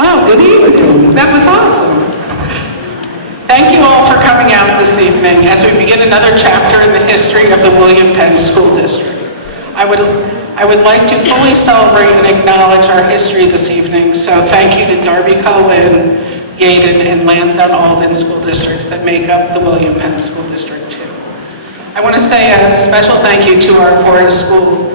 Wow, good evening. That was awesome. Thank you all for coming out this evening as we begin another chapter in the history of the William Penn School District. I would like to fully celebrate and acknowledge our history this evening, so thank you to Darby Cohen, Yaden, and Lansdowne Alden school districts that make up the William Penn School District too. I want to say a special thank you to our Board of School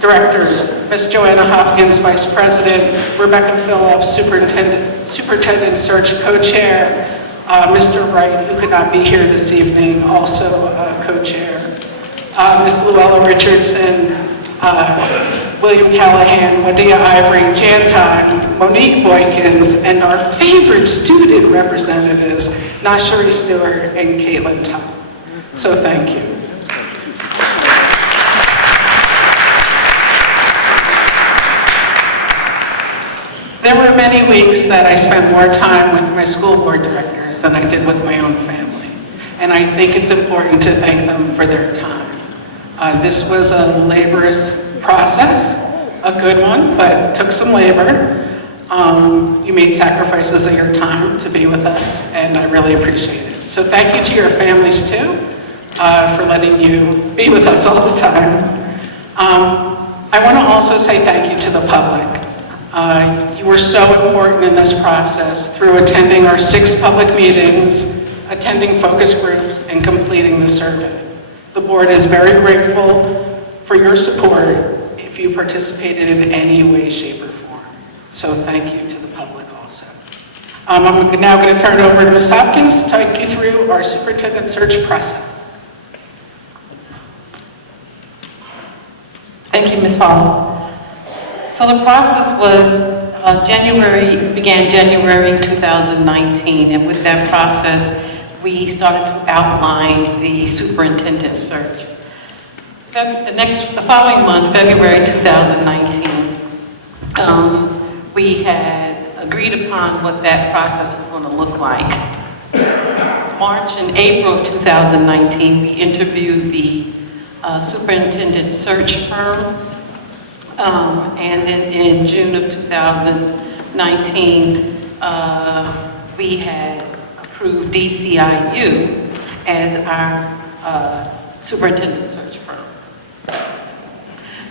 Directors, Ms. Joanna Hopkins, Vice President, Rebecca Phillips, Superintendent Search Co-Chair, Mr. Wright, who could not be here this evening, also Co-Chair, Ms. Luella Richardson, William Callahan, Wadia Ivory, Jan Todd, Monique Boykins, and our favorite student representatives, Nashari Stewart and Caitlin Todd. So thank you. There were many weeks that I spent more time with my school board directors than I did with my own family. And I think it's important to thank them for their time. This was a laborious process, a good one, but took some labor. You made sacrifices of your time to be with us, and I really appreciate it. So thank you to your families too, for letting you be with us all the time. I want to also say thank you to the public. You were so important in this process through attending our 6 public meetings, attending focus groups, and completing the survey. The board is very grateful for your support if you participated in any way, shape, or form. So thank you to the public also. I'm now going to turn it over to Ms. Hopkins to take you through our superintendent search process. Thank you, Ms. Hall. So the process was began January 2019, and with that process, we started to outline the superintendent search. The following month, February 2019, we had agreed upon what that process is going to look like. March and April of 2019, we interviewed the superintendent search firm. And then in June of 2019, we had approved DCIU as our superintendent search firm.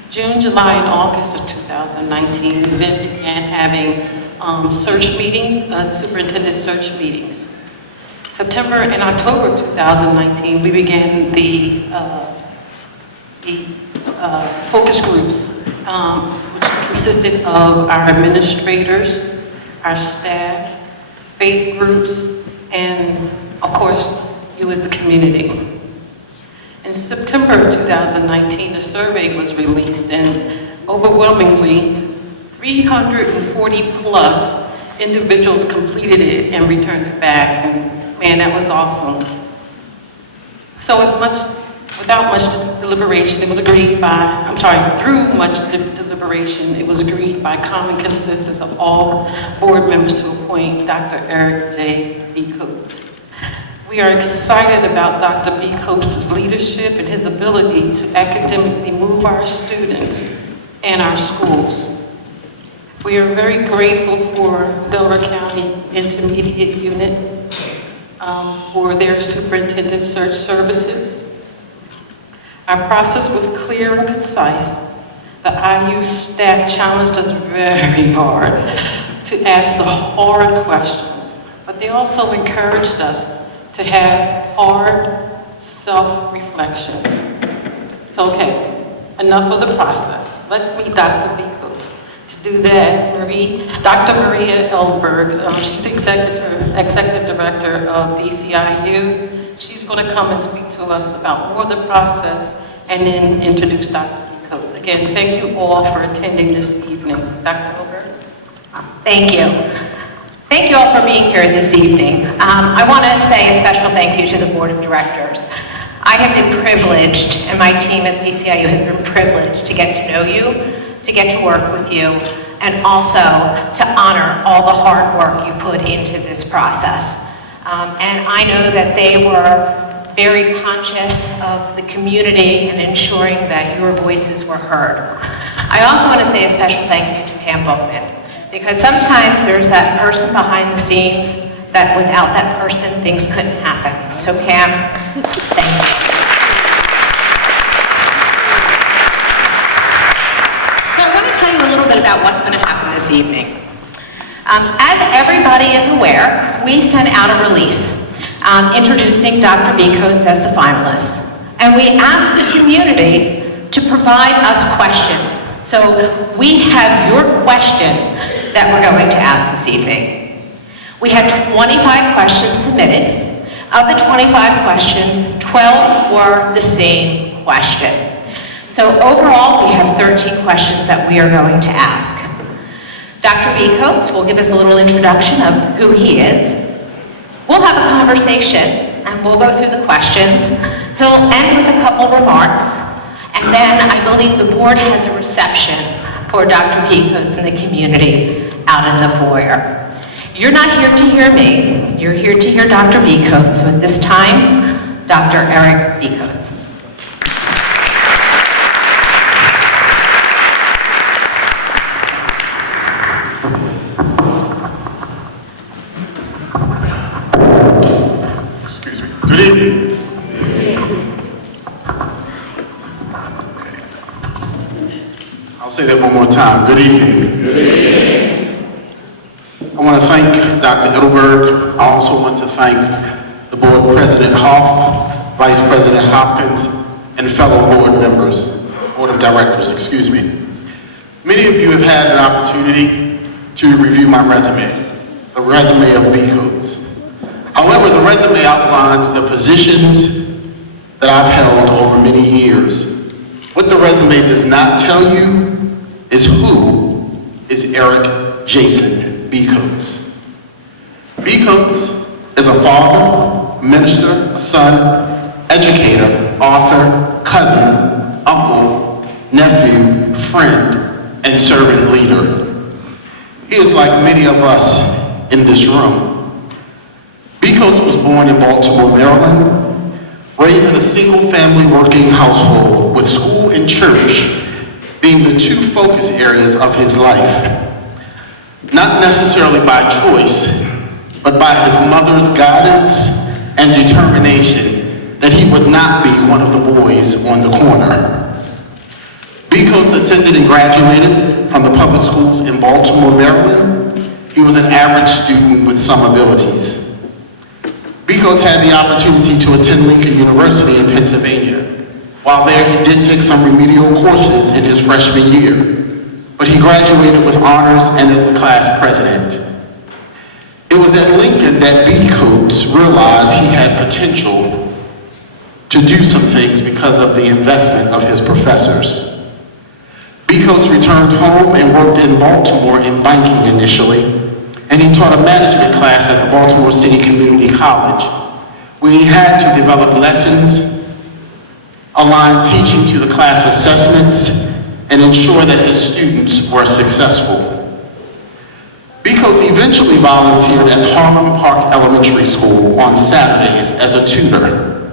June, July, and August of 2019, we then began having search meetings, superintendent search meetings. September and October of 2019, we began the focus groups, which consisted of our administrators, our staff, faith groups, and of course, you as the community. In September of 2019, a survey was released, and overwhelmingly, 340 plus individuals completed it and returned it back, and man, that was awesome. So without much deliberation, it was agreed by, through much deliberation, it was agreed by common consensus of all board members to appoint Dr. Eric J. Becoats. We are excited about Dr. Becoats' leadership and his ability to academically move our students and our schools. We are very grateful for Delaware County Intermediate Unit for their superintendent search services. Our process was clear and concise. The IU staff challenged us very hard to ask the hard questions, but they also encouraged us to have hard self-reflections. So, okay, enough of the process. Let's meet Dr. Becoats. To do that, Dr. Maria Eldberg, she's the executive director of DCIU. She's going to come and speak to us about more of the process and then introduce Dr. Becoats. Again, thank you all for attending this evening. Dr. Eldberg. Thank you. Thank you all for being here this evening. I want to say a special thank you to the Board of Directors. I have been privileged, and my team at DCIU has been privileged to get to know you, to get to work with you, and also to honor all the hard work you put into this process. And I know that they were very conscious of the community and ensuring that your voices were heard. I also want to say a special thank you to Pam Bookman. Because sometimes there's that person behind the scenes that without that person, things couldn't happen. So Pam, thank you. So I want to tell you a little bit about what's going to happen this evening. As everybody is aware, we sent out a release introducing Dr. Becoats as the finalist. And we asked the community to provide us questions. So we have your questions that we're going to ask this evening. We had 25 questions submitted. Of the 25 questions, 12 were the same question. So overall, we have 13 questions that we are going to ask. Dr. Becoats will give us a little introduction of who he is. We'll have a conversation and we'll go through the questions. He'll end with a couple remarks, and then I believe the board has a reception for Dr. Becoats in the community out in the foyer. You're not here to hear me, you're here to hear Dr. Becoats. So at this time, Dr. Eric Becoats. Excuse me. Good evening. I'll say that one more time. Good evening. Good evening. I want to thank Dr. Edelberg. I also want to thank the board president Hoff, Vice President Hopkins, and fellow board members, board of directors, excuse me. Many of you have had an opportunity to review my resume, the resume of Becoats. However, the resume outlines the positions that I've held over many years. What the resume does not tell you is who is Eric Jason Becoats. Becoats is a father, a minister, a son, educator, author, cousin, uncle, nephew, friend, and servant leader. He is like many of us in this room. Becoats was born in Baltimore, Maryland, raised in a single-family working household with school and church being the two focus areas of his life. Not necessarily by choice, but by his mother's guidance and determination that he would not be one of the boys on the corner. Becoats attended and graduated from the public schools in Baltimore, Maryland. He was an average student with some abilities. Becoats had the opportunity to attend Lincoln University in Pennsylvania. While there, he did take some remedial courses in his freshman year, but he graduated with honors and as the class president. It was at Lincoln that Becoats realized he had potential to do some things because of the investment of his professors. Becoats returned home and worked in Baltimore in banking initially, and he taught a management class at the Baltimore City Community College, where he had to develop lessons, align teaching to the class assessments, and ensure that his students were successful. Becoats eventually volunteered at Harlem Park Elementary School on Saturdays as a tutor.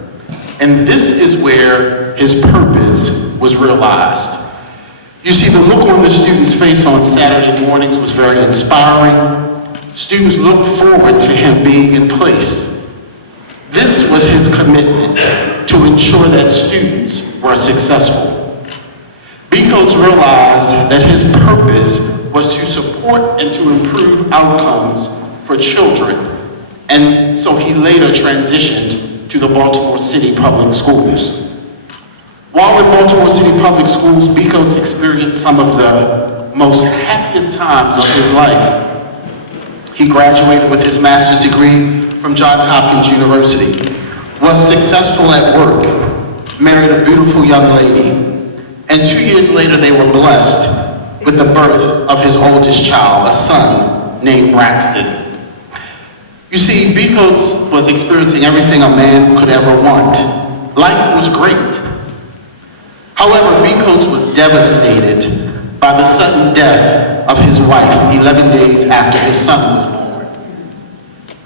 And this is where his purpose was realized. You see, the look on the students' face on Saturday mornings was very inspiring. Students looked forward to him being in place. This was his commitment to ensure that students were successful. Becoats realized that his purpose was to support and to improve outcomes for children, and so he later transitioned to the Baltimore City Public Schools. While in Baltimore City Public Schools, Becoats experienced some of the most happiest times of his life. He graduated with his master's degree from Johns Hopkins University, was successful at work, married a beautiful young lady, and 2 years later they were blessed with the birth of his oldest child, a son named Braxton. You see, Becoats was experiencing everything a man could ever want. Life was great. However, Becoats was devastated by the sudden death of his wife 11 days after his son was born.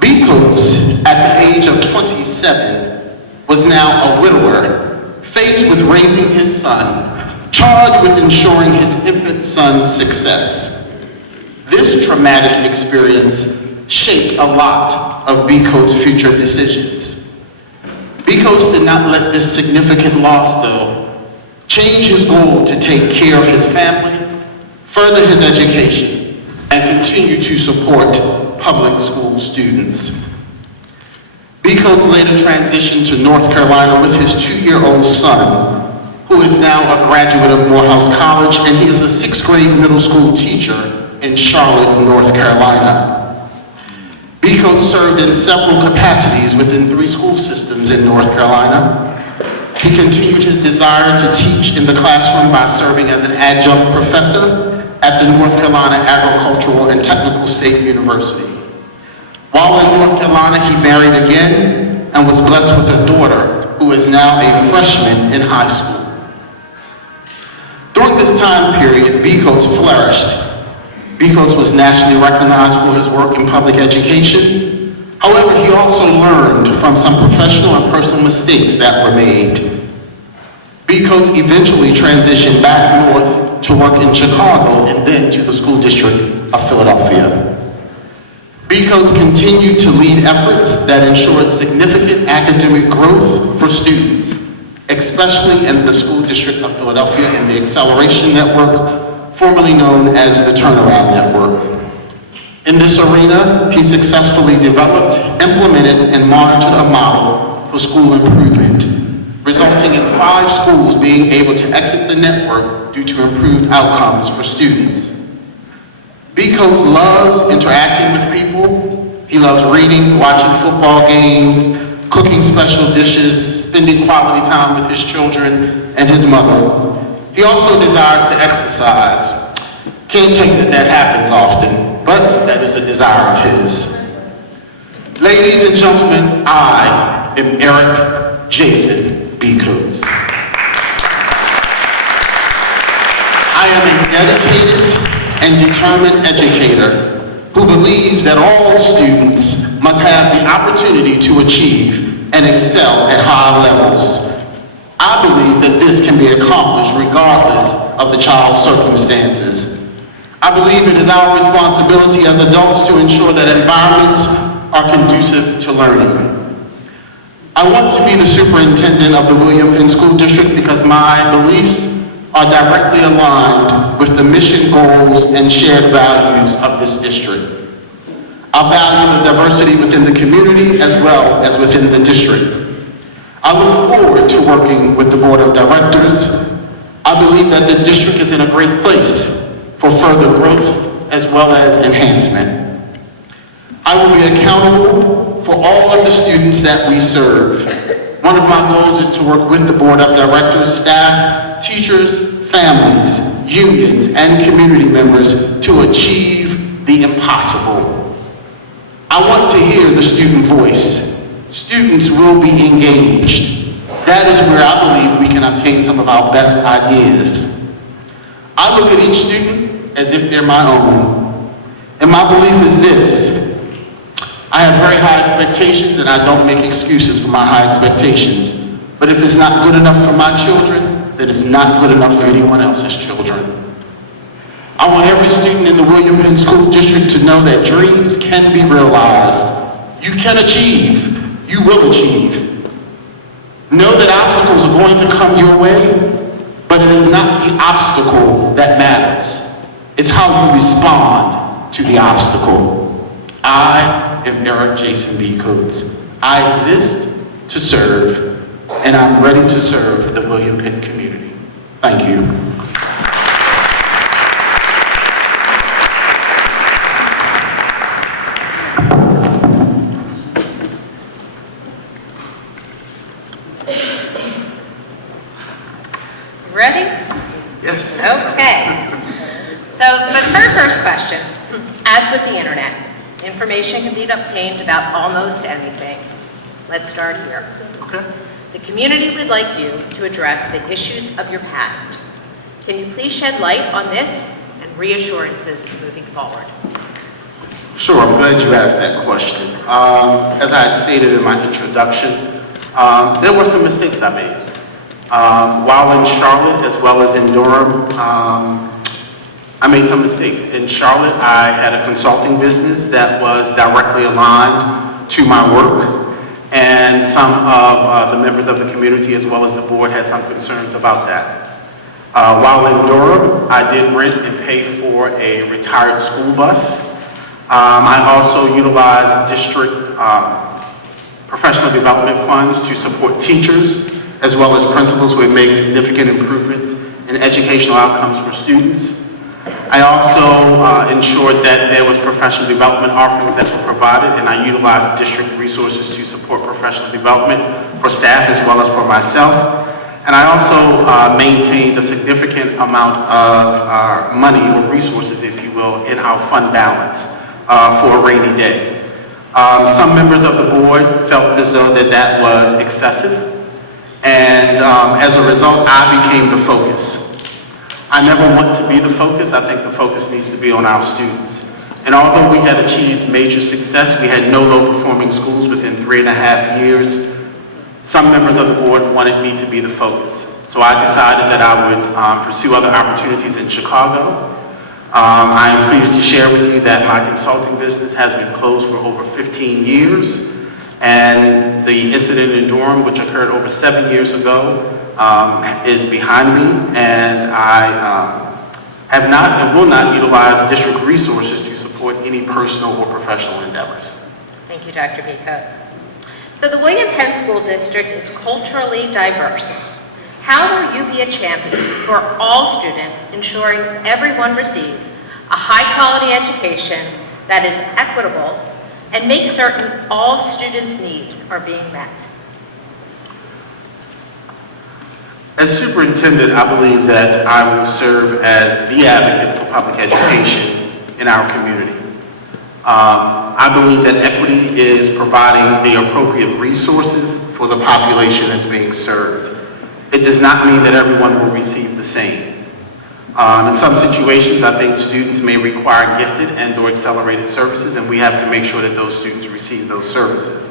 Becoats, at the age of 27, was now a widower, faced with raising his son, charged with ensuring his infant son's success. This traumatic experience shaped a lot of Becoats' future decisions. Becoats did not let this significant loss, though, change his goal to take care of his family, further his education, and continue to support public school students. Becoats later transitioned to North Carolina with his 2-year-old son, who is now a graduate of Morehouse College, and he is a 6th grade middle school teacher in Charlotte, North Carolina. Becoats served in several capacities within 3 school systems in North Carolina. He continued his desire to teach in the classroom by serving as an adjunct professor at the North Carolina Agricultural and Technical State University. While in North Carolina, he married again and was blessed with a daughter who is now a freshman in high school. During this time period, Becoats flourished. Becoats was nationally recognized for his work in public education. However, he also learned from some professional and personal mistakes that were made. Becoats eventually transitioned back north to work in Chicago and then to the school district of Philadelphia. Becoats continued to lead efforts that ensured significant academic growth for students, especially in the school district of Philadelphia and the Acceleration Network, formerly known as the Turnaround Network. In this arena, he successfully developed, implemented, and monitored a model for school improvement, resulting in 5 schools being able to exit the network due to improved outcomes for students. Becoats loves interacting with people. He loves reading, watching football games, cooking special dishes, spending quality time with his children and his mother. He also desires to exercise. Can't tell you that happens often, but that is a desire of his. Ladies and gentlemen, I am Eric Jason Becoats. I am a dedicated and determined educator who believes that all students must have the opportunity to achieve and excel at high levels. I believe that this can be accomplished regardless of the child's circumstances. I believe it is our responsibility as adults to ensure that environments are conducive to learning. I want to be the superintendent of the William Penn School District because my beliefs are directly aligned with the mission, goals, and shared values of this district. I value the diversity within the community as well as within the district. I look forward to working with the board of directors. I believe that the district is in a great place for further growth as well as enhancement. I will be accountable for all of the students that we serve. One of my goals is to work with the board of directors, staff, teachers, families, unions, and community members to achieve the impossible. I want to hear the student voice. Students will be engaged. That is where I believe we can obtain some of our best ideas. I look at each student as if they're my own. And my belief is this: I have very high expectations and I don't make excuses for my high expectations. But if it's not good enough for my children, then it's not good enough for anyone else's children. I want every student in the William Penn School District to know that dreams can be realized. You can achieve. You will achieve. Know that obstacles are going to come your way, but it is not the obstacle that matters. It's how you respond to the obstacle. I am Eric Jason Becoats. I exist to serve, and I'm ready to serve the William Penn community. Thank you. Ready? Yes. Okay. So for the first question, as with the internet, information can be obtained about almost anything. Let's start here. Okay. The community would like you to address the issues of your past. Can you please shed light on this and reassurances moving forward? Sure, I'm glad you asked that question. As I had stated in my introduction, there were some mistakes I made. While in Charlotte as well as in Durham, I made some mistakes. In Charlotte, I had a consulting business that was directly aligned to my work, and some of the members of the community as well as the board had some concerns about that. While in Durham, I did rent and pay for a retired school bus. I also utilized district professional development funds to support teachers as well as principals who have made significant improvements in educational outcomes for students. I also ensured that there was professional development offerings that were provided, and I utilized district resources to support professional development for staff as well as for myself. And I also maintained a significant amount of money or resources, if you will, in our fund balance for a rainy day. Some members of the board felt as though that was excessive, and as a result, I became the focus. I never want to be the focus. I think the focus needs to be on our students. And although we had achieved major success, we had no low-performing schools within 3.5 years, some members of the board wanted me to be the focus. So I decided that I would pursue other opportunities in Chicago. I am pleased to share with you that my consulting business has been closed for over 15 years, and the incident in Durham, which occurred over 7 years ago, is behind me, and I have not and will not utilize district resources to support any personal or professional endeavors. Thank you, Dr. Becoats. So the William Penn School District is culturally diverse. How will you be a champion for all students, ensuring everyone receives a high-quality education that is equitable and make certain all students' needs are being met? As superintendent, I believe that I will serve as the advocate for public education in our community. I believe that equity is providing the appropriate resources for the population that's being served. It does not mean that everyone will receive the same. In some situations, I think students may require gifted and/or accelerated services, and we have to make sure that those students receive those services.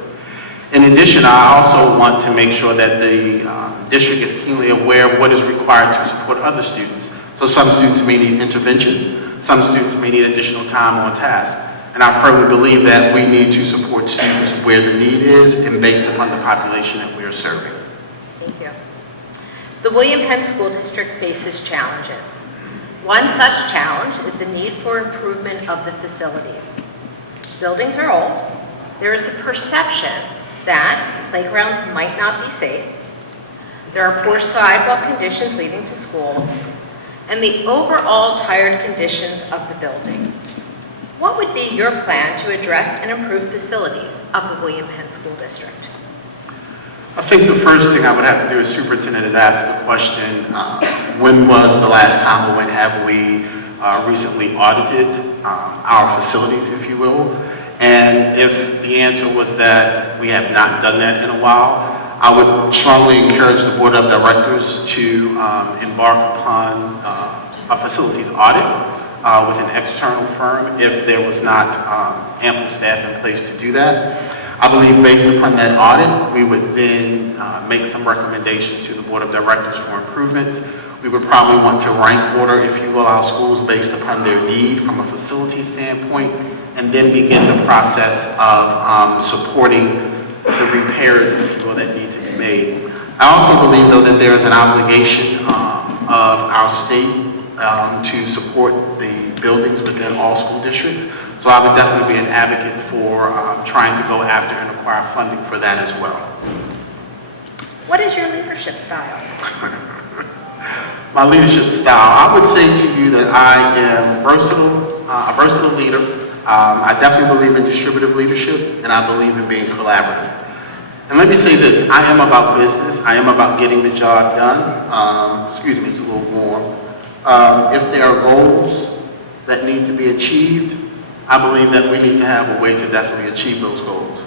In addition, I also want to make sure that the district is keenly aware of what is required to support other students. So some students may need intervention, some students may need additional time on task. And I firmly believe that we need to support students where the need is and based upon the population that we are serving. Thank you. The William Penn School District faces challenges. One such challenge is the need for improvement of the facilities. Buildings are old. There is a perception that playgrounds might not be safe. There are poor sidewalk conditions leading to schools, and the overall tired conditions of the building. What would be your plan to address and improve facilities of the William Penn School District? I think the first thing I would have to do as superintendent is ask the question, when was the last time or when have we recently audited our facilities, if you will? And if the answer was that we have not done that in a while, I would strongly encourage the board of directors to embark upon a facilities audit with an external firm if there was not ample staff in place to do that. I believe based upon that audit, we would then make some recommendations to the board of directors for improvements. We would probably want to rank order, if you will, our schools based upon their need from a facility standpoint, and then begin the process of supporting the repairs, if you will, that need to be made. I also believe, though, that there is an obligation of our state to support the buildings within all school districts. So I would definitely be an advocate for trying to go after and acquire funding for that as well. What is your leadership style? My leadership style, I would say to you that I am a versatile leader. I definitely believe in distributive leadership, and I believe in being collaborative. And let me say this, I am about business. I am about getting the job done. Excuse me, it's a little warm. If there are goals that need to be achieved, I believe that we need to have a way to definitely achieve those goals.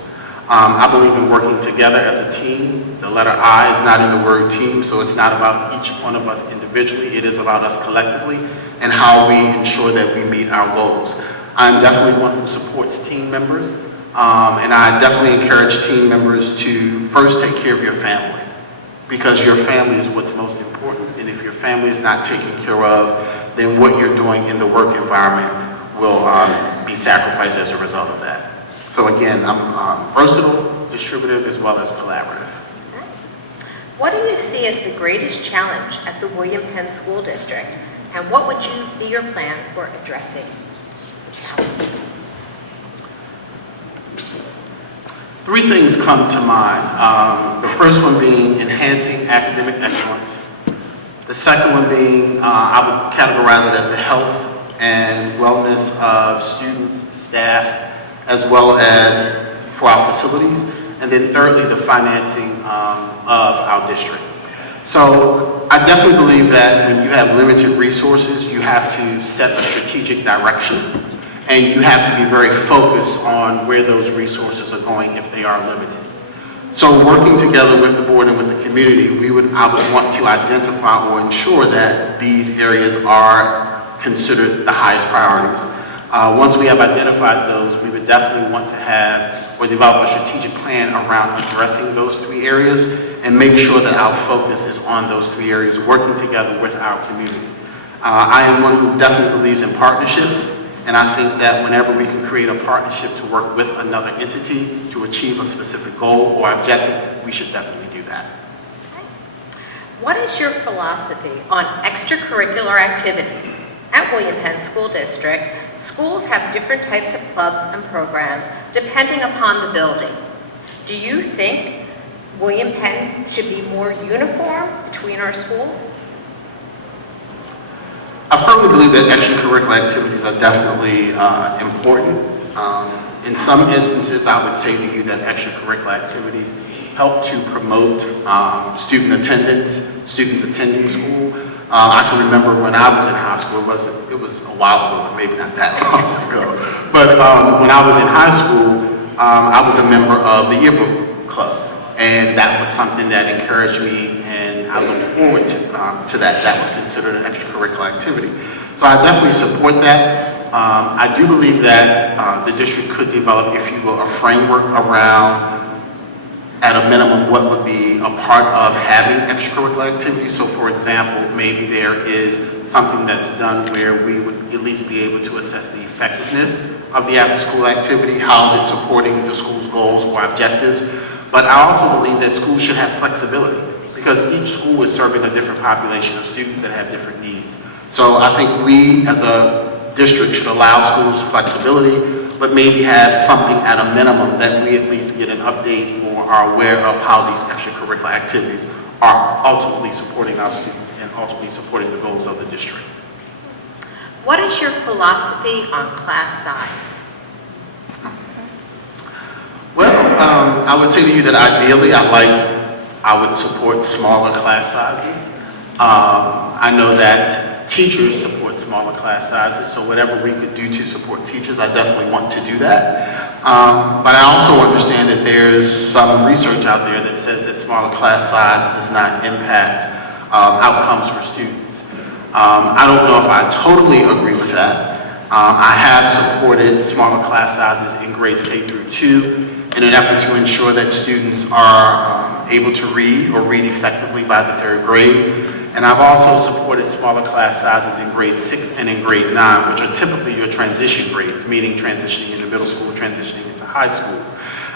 I believe in working together as a team. The letter I is not in the word team, so it's not about each one of us individually. It is about us collectively and how we ensure that we meet our goals. I'm definitely one who supports team members, and I definitely encourage team members to first take care of your family because your family is what's most important. And if your family is not taken care of, then what you're doing in the work environment will be sacrificed as a result of that. So again, I'm versatile, distributive, as well as collaborative. What do you see as the greatest challenge at the William Penn School District? And what would be your plan for addressing the challenge? Three things come to mind. The first one being enhancing academic excellence. The second one being, I would categorize it as the health and wellness of students, staff, as well as for our facilities. And then thirdly, the financing of our district. So I definitely believe that when you have limited resources, you have to set a strategic direction, and you have to be very focused on where those resources are going if they are limited. So working together with the board and with the community, I would want to identify or ensure that these areas are considered the highest priorities. Once we have identified those, we would definitely want to have or develop a strategic plan around addressing those three areas and make sure that our focus is on those three areas, working together with our community. I am one who definitely believes in partnerships, and I think that whenever we can create a partnership to work with another entity to achieve a specific goal or objective, we should definitely do that. What is your philosophy on extracurricular activities? At William Penn School District, schools have different types of clubs and programs depending upon the building. Do you think William Penn should be more uniform between our schools? I firmly believe that extracurricular activities are definitely important. In some instances, I would say to you that extracurricular activities help to promote student attendance, students attending school. I can remember when I was in high school, it was a while ago, but maybe not that long ago. But when I was in high school, I was a member of the yearbook club. And that was something that encouraged me, and I look forward to that. That was considered an extracurricular activity. So I definitely support that. I do believe that the district could develop, if you will, a framework around, at a minimum, what would be a part of having extracurricular activities. So for example, maybe there is something that's done where we would at least be able to assess the effectiveness of the after-school activity, how is it supporting the school's goals or objectives. But I also believe that schools should have flexibility, because each school is serving a different population of students that have different needs. So I think we as a district should allow schools flexibility, but maybe have something at a minimum that we at least get an update or are aware of how these extracurricular activities are ultimately supporting our students and ultimately supporting the goals of the district. What is your philosophy on class size? Well, I would say to you that ideally I would support smaller class sizes. I know that teachers support smaller class sizes, so whatever we could do to support teachers, I definitely want to do that. But I also understand that there's some research out there that says that smaller class size does not impact outcomes for students. I don't know if I totally agree with that. I have supported smaller class sizes in grades K through 2 in an effort to ensure that students are able to read or read effectively by the 3rd grade. And I've also supported smaller class sizes in grade 6 and in grade 9, which are typically your transition grades, meaning transitioning into middle school, transitioning into high school.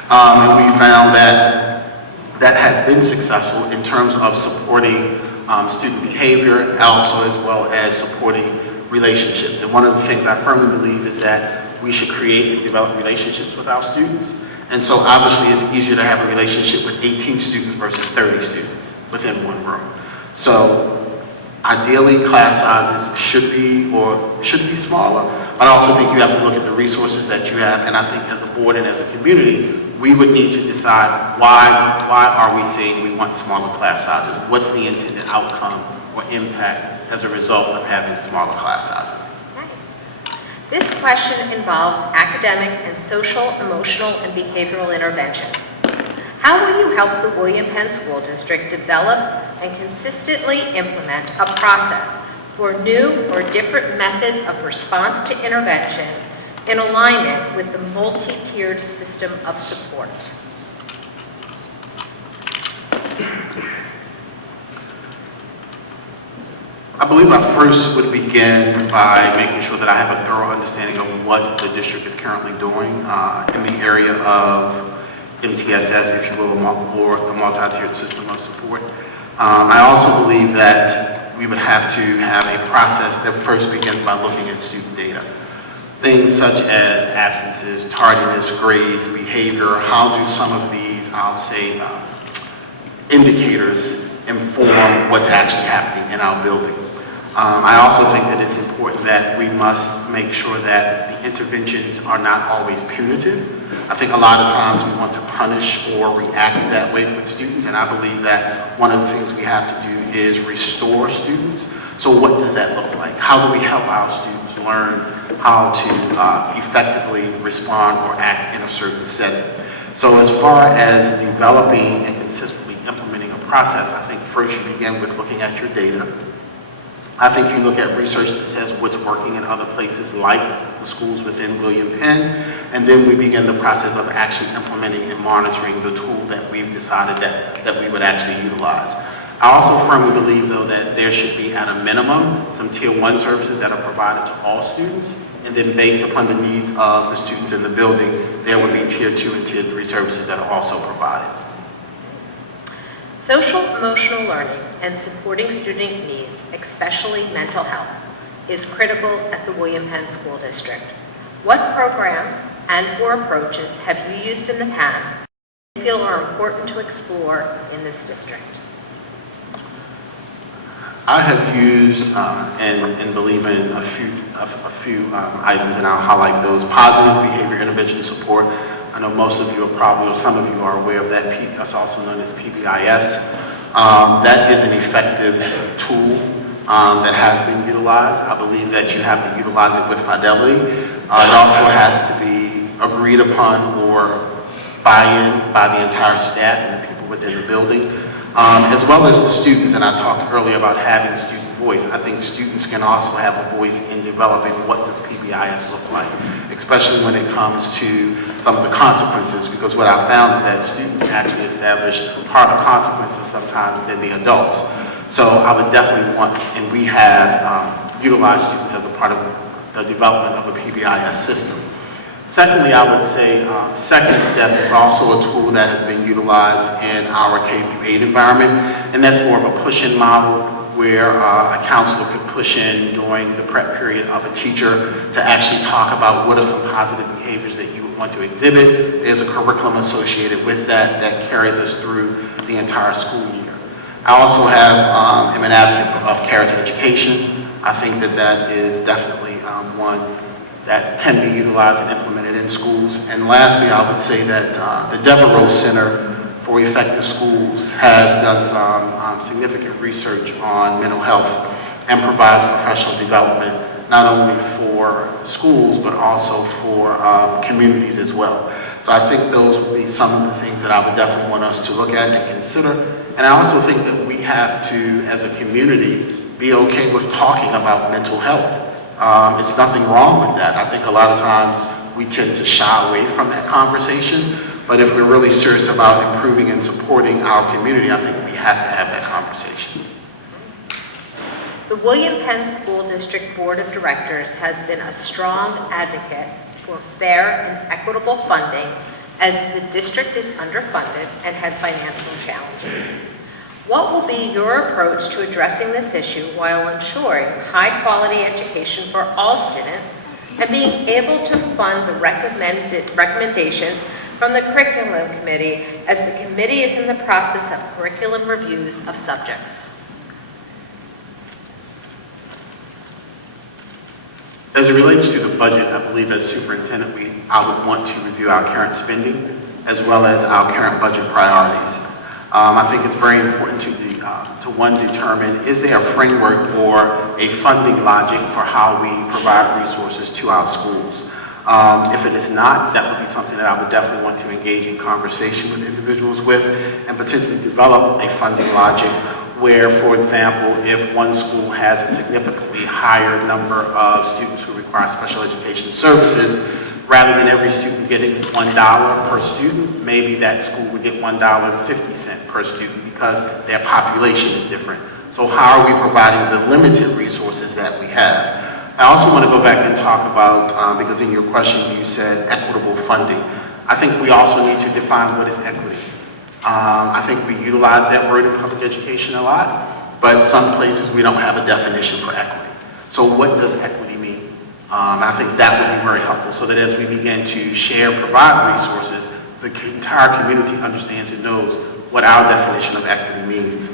And we found that that has been successful in terms of supporting student behavior, also as well as supporting relationships. And one of the things I firmly believe is that we should create and develop relationships with our students. And so obviously it's easier to have a relationship with 18 students versus 30 students within one room. So ideally class sizes should be smaller, but I also think you have to look at the resources that you have, and I think as a board and as a community, we would need to decide why are we saying we want smaller class sizes? What's the intended outcome or impact as a result of having smaller class sizes? This question involves academic and social, emotional, and behavioral interventions. How will you help the William Penn School District develop and consistently implement a process for new or different methods of response to intervention in alignment with the multi-tiered system of support? I believe I first would begin by making sure that I have a thorough understanding of what the district is currently doing in the area of MTSS, if you will, or the multi-tiered system of support. I also believe that we would have to have a process that first begins by looking at student data. Things such as absences, tardiness, grades, behavior, how do some of these, I'll say, indicators inform what's actually happening in our building. I also think that it's important that we must make sure that the interventions are not always punitive. I think a lot of times we want to punish or react that way with students, and I believe that one of the things we have to do is restore students. So what does that look like? How do we help our students learn how to effectively respond or act in a certain setting? So as far as developing and consistently implementing a process, I think first you begin with looking at your data. I think you look at research that says what's working in other places like the schools within William Penn, and then we begin the process of actually implementing and monitoring the tool that we've decided that we would actually utilize. I also firmly believe, though, that there should be, at a minimum, some Tier 1 services that are provided to all students, and then based upon the needs of the students in the building, there would be Tier 2 and Tier 3 services that are also provided. Social emotional learning and supporting student needs, especially mental health, is critical at the William Penn School District. What programs and/or approaches have you used in the past and feel are important to explore in this district? I have used and believe in a few items, and I'll highlight those. Positive behavior intervention support. I know most of you are probably, or some of you are aware of that. That's also known as PBIS. That is an effective tool that has been utilized. I believe that you have to utilize it with fidelity. It also has to be agreed upon or buy-in by the entire staff and the people within the building, as well as the students. And I talked earlier about having student voice. I think students can also have a voice in developing what does PBIS look like, especially when it comes to some of the consequences, because what I found is that students actually establish harder consequences sometimes than the adults. So I would definitely want, and we have utilized students as a part of the development of a PBIS system. Secondly, I would say second step is also a tool that has been utilized in our K-8 environment, and that's more of a push-in model where a counselor could push in during the prep period of a teacher to actually talk about what are some positive behaviors that you would want to exhibit. There's a curriculum associated with that that carries us through the entire school year. I also am an advocate of character education. I think that is definitely one that can be utilized and implemented in schools. And lastly, I would say that the Devereaux Center for Effective Schools has done some significant research on mental health and provides professional development, not only for schools, but also for communities as well. So I think those would be some of the things that I would definitely want us to look at and consider. And I also think that we have to, as a community, be okay with talking about mental health. It's nothing wrong with that. I think a lot of times we tend to shy away from that conversation, but if we're really serious about improving and supporting our community, I think we have to have that conversation. The William Penn School District Board of Directors has been a strong advocate for fair and equitable funding as the district is underfunded and has financial challenges. What will be your approach to addressing this issue while ensuring high-quality education for all students and being able to fund the recommendations from the Curriculum Committee as the committee is in the process of curriculum reviews of subjects? As it relates to the budget, I believe as superintendent, I would want to review our current spending as well as our current budget priorities. I think it's very important to one, determine, is there a framework or a funding logic for how we provide resources to our schools? If it is not, that would be something that I would definitely want to engage in conversation with individuals with and potentially develop a funding logic where, for example, if one school has a significantly higher number of students who require special education services, rather than every student getting $1 per student, maybe that school would get $1.50 per student because their population is different. So how are we providing the limited resources that we have? I also want to go back and talk about, because in your question you said equitable funding. I think we also need to define what is equity. I think we utilize that word in public education a lot, but some places we don't have a definition for equity. So what does equity mean? I think that would be very helpful so that as we begin to share, provide resources, the entire community understands and knows what our definition of equity means.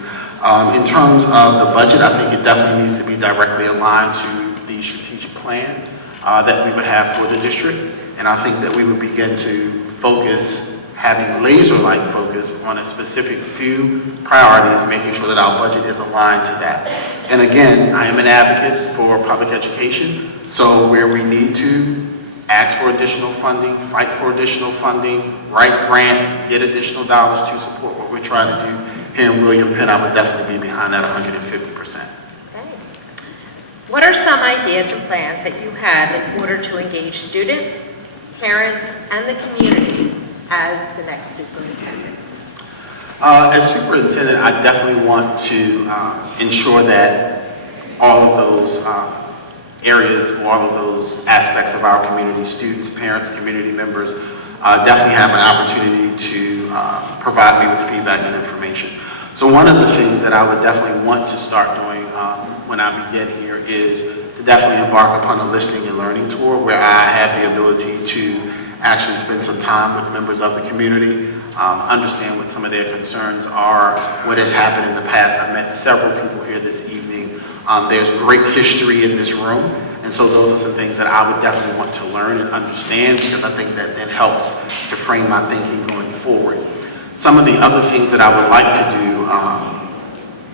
In terms of the budget, I think it definitely needs to be directly aligned to the strategic plan that we would have for the district. And I think that we would begin to focus, having laser-like focus on a specific few priorities, making sure that our budget is aligned to that. And again, I am an advocate for public education, so where we need to ask for additional funding, fight for additional funding, write grants, get additional dollars to support what we're trying to do here in William Penn, I would definitely be behind that 150%. Okay. What are some ideas or plans that you have in order to engage students, parents, and the community as the next superintendent? As superintendent, I definitely want to ensure that all of those areas, all of those aspects of our community, students, parents, community members, definitely have an opportunity to provide me with feedback and information. So one of the things that I would definitely want to start doing when I begin here is to definitely embark upon a listening and learning tour where I have the ability to actually spend some time with members of the community, understand what some of their concerns are, what has happened in the past. I've met several people here this evening. There's great history in this room, and so those are some things that I would definitely want to learn and understand because I think that helps to frame my thinking going forward. Some of the other things that I would like to do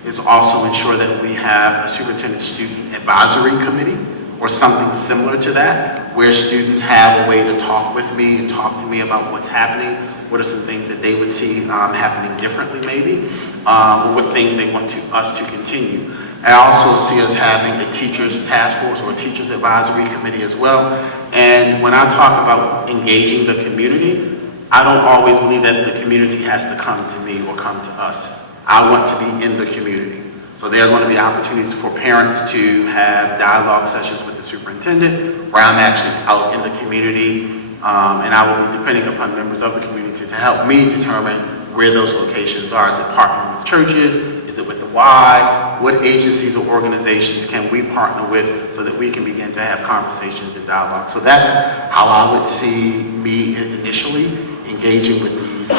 is also ensure that we have a superintendent student advisory committee or something similar to that, where students have a way to talk with me and talk to me about what's happening, what are some things that they would see happening differently maybe, what things they want us to continue. I also see us having a teachers task force or a teachers advisory committee as well. And when I talk about engaging the community, I don't always believe that the community has to come to me or come to us. I want to be in the community. So there are going to be opportunities for parents to have dialogue sessions with the superintendent where I'm actually out in the community and I will be depending upon members of the community to help me determine where those locations are. Is it partnering with churches? Is it with the Y? What agencies or organizations can we partner with so that we can begin to have conversations and dialogue? So that's how I would see me initially engaging with these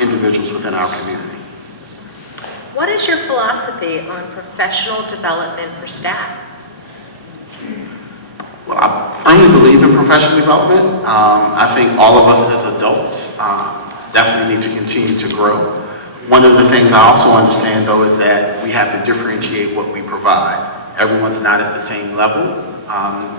individuals within our community. What is your philosophy on professional development for staff? Well, I firmly believe in professional development. I think all of us as adults definitely need to continue to grow. One of the things I also understand, though, is that we have to differentiate what we provide. Everyone's not at the same level.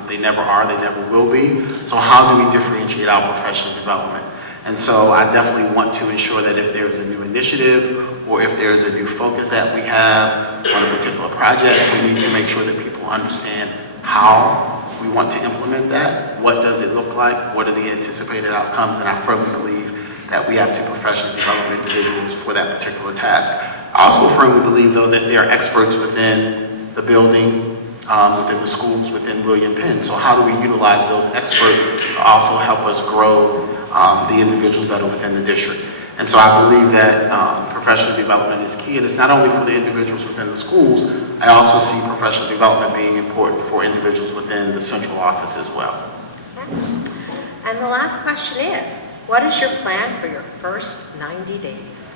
They never are, they never will be. So how do we differentiate our professional development? And so I definitely want to ensure that if there's a new initiative or if there's a new focus that we have on a particular project, we need to make sure that people understand how we want to implement that, what does it look like, what are the anticipated outcomes, and I firmly believe that we have to professionally develop individuals for that particular task. I also firmly believe, though, that there are experts within the building, within the schools, within William Penn. So how do we utilize those experts to also help us grow the individuals that are within the district? And so I believe that professional development is key, and it's not only for the individuals within the schools. I also see professional development being important for individuals within the central office as well. And the last question is, what is your plan for your first 90 days?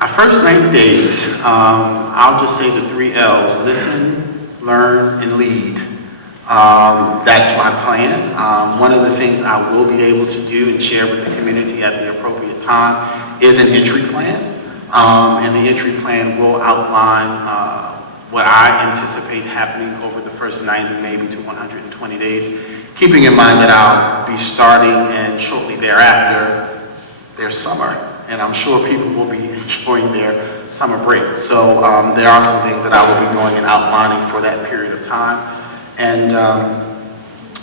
My first 90 days, I'll just say the 3 L's: listen, learn, and lead. That's my plan. One of the things I will be able to do and share with the community at the appropriate time is an entry plan. And the entry plan will outline what I anticipate happening over the first 90, maybe to 120 days, keeping in mind that I'll be starting and shortly thereafter, there's summer. And I'm sure people will be enjoying their summer break. So there are some things that I will be doing and outlining for that period of time. And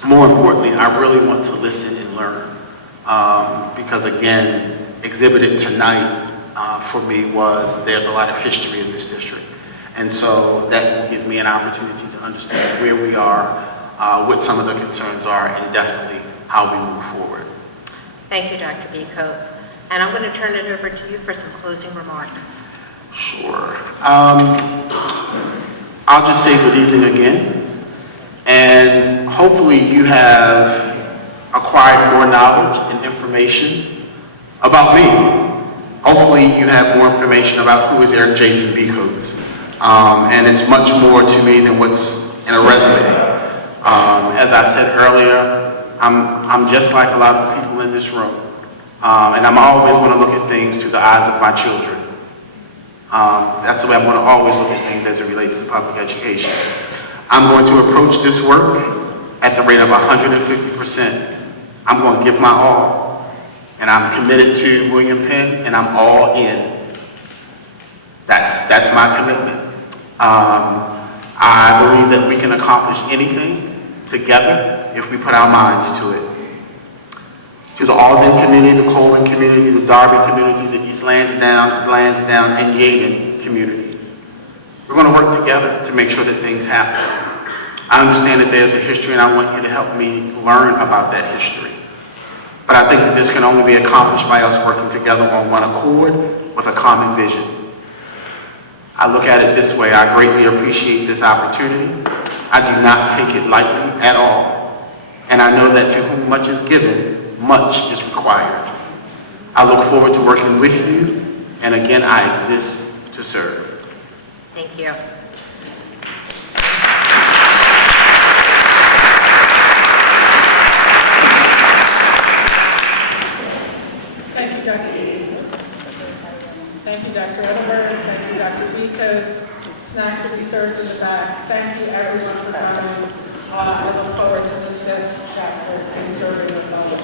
more importantly, I really want to listen and learn because, again, exhibited tonight for me was there's a lot of history in this district. And so that will give me an opportunity to understand where we are, what some of the concerns are, and definitely how we move forward. Thank you, Dr. Becoats. And I'm going to turn it over to you for some closing remarks. Sure. I'll just say good evening again. And hopefully you have acquired more knowledge and information about me. Hopefully you have more information about who is Eric Jason Becoats. And it's much more to me than what's in a resume. As I said earlier, I'm just like a lot of the people in this room. And I'm always going to look at things through the eyes of my children. That's the way I'm going to always look at things as it relates to public education. I'm going to approach this work at the rate of 150%. I'm going to give my all. And I'm committed to William Penn, and I'm all in. That's my commitment. I believe that we can accomplish anything together if we put our minds to it. To the Alden community, the Colvin community, the Darby community, the East Lansdowne, and Yaden communities. We're going to work together to make sure that things happen. I understand that there's a history, and I want you to help me learn about that history. But I think that this can only be accomplished by us working together on one accord with a common vision. I look at it this way: I greatly appreciate this opportunity. I do not take it lightly at all. And I know that to whom much is given, much is required. I look forward to working with you, and again, I exist to serve. Thank you. Thank you, Dr. Edelberg. Thank you, Dr. Edelberg. Thank you, Dr. Becoats. Snacks will be served in the back. Thank you, everyone, for coming. I look forward to this next chapter in serving the public.